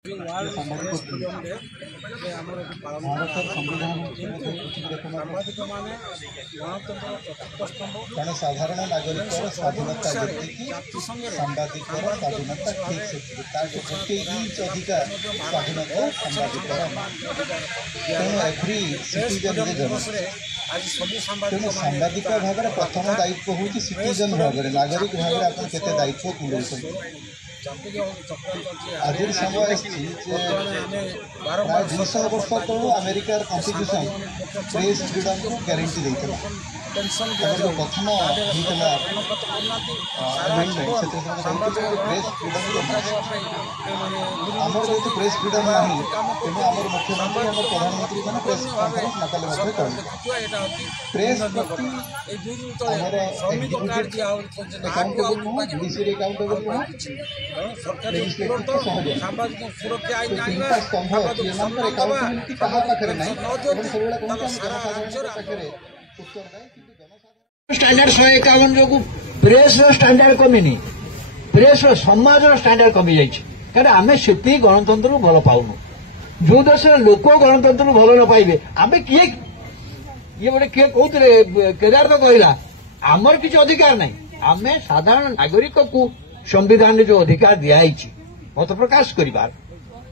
सामाजिक मैंने साधारण नागरिक स्वाधीनता सांबादिक स्वाधीनता ठीक से गोटे इंच अधिकार स्वाधीनता सांबादिक तेणु एव्री सिटीजन तेणु सांबादिक भाव में प्रथम दायित्व हूँ सिटीजन भाव में नागरिक भाव में आप केते दायित्व तुले आज समय प्राय 200 वर्ष तलू अमेरिकार कन्स्टिट्यूशन प्रेस फ्रीडम को गारंटी देता जो प्रथम होता प्रेस फ्रीडम आमर जो प्रेस फ्रीडम ना तेणु आम मुख्यमंत्री आम प्रधानमंत्री मैंने प्रेस कॉन्फ्रेंस नकले करें press accountable judiciary accountable standard 151 जो प्रेस स्टैंडर्ड कमी प्रेस समाज स्टैंडर्ड कमी जाए आम से गणतंत्र भल पाऊनु जो देश लोक गणतंत्र भल न पाइबे आम किए ये गोटे किए कहते केदार तो कहला आमर किसी अधिकार ना आम साधारण नागरिक को संविधान में जो अधिकार दिखाई मत प्रकाश करिबार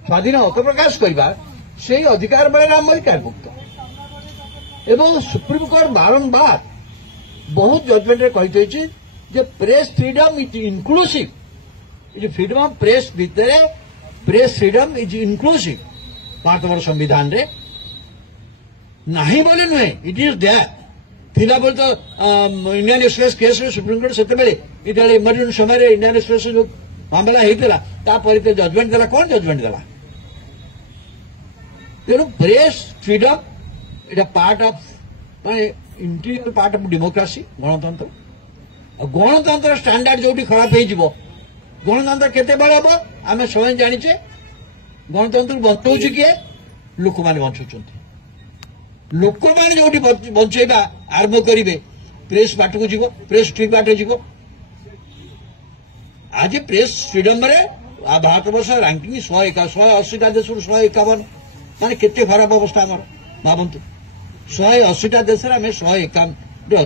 स्वाधीन मत प्रकाश करिबार से अधिकार बेले आम अधिकार मुक्त एवं सुप्रीम कोर्ट बारंबार बहुत जजमेंट रे कही जे press freedom is inclusive freedom of press भितर press freedom is inclusive Bharat वर्ष संविधान रे नहीं बोले नुहे इट इज देयर थिला बोल तो इंडियन एक्सप्रेस केस में सुप्रीम कोर्ट से इमरजेंसी समय इंडियन एक्सप्रेस जो मामला होता जजमेंट देला कौन जजमेंट देला तेणु press freedom it part of माने इंटीरियर पार्ट ऑफ डेमोक्रेसी गणतंत्र गणतंत्र स्टैंडर्ड जो खराब हो गणतंत्र केते बड़ हम आम स्वयं जानीचे गणतंत्र बचाऊँ किए लोक मैंने बचाऊँ लोक मैंने जो बचेगा आरंभ करेंगे प्रेस बाट को जीव प्रेस ठीक बाट जीव आज प्रेस फ्रीडम रे भारत वर्ष रैंकिंग 180 देश 151 माने केते खराब अवस्था आमर भावतु 180 देश 151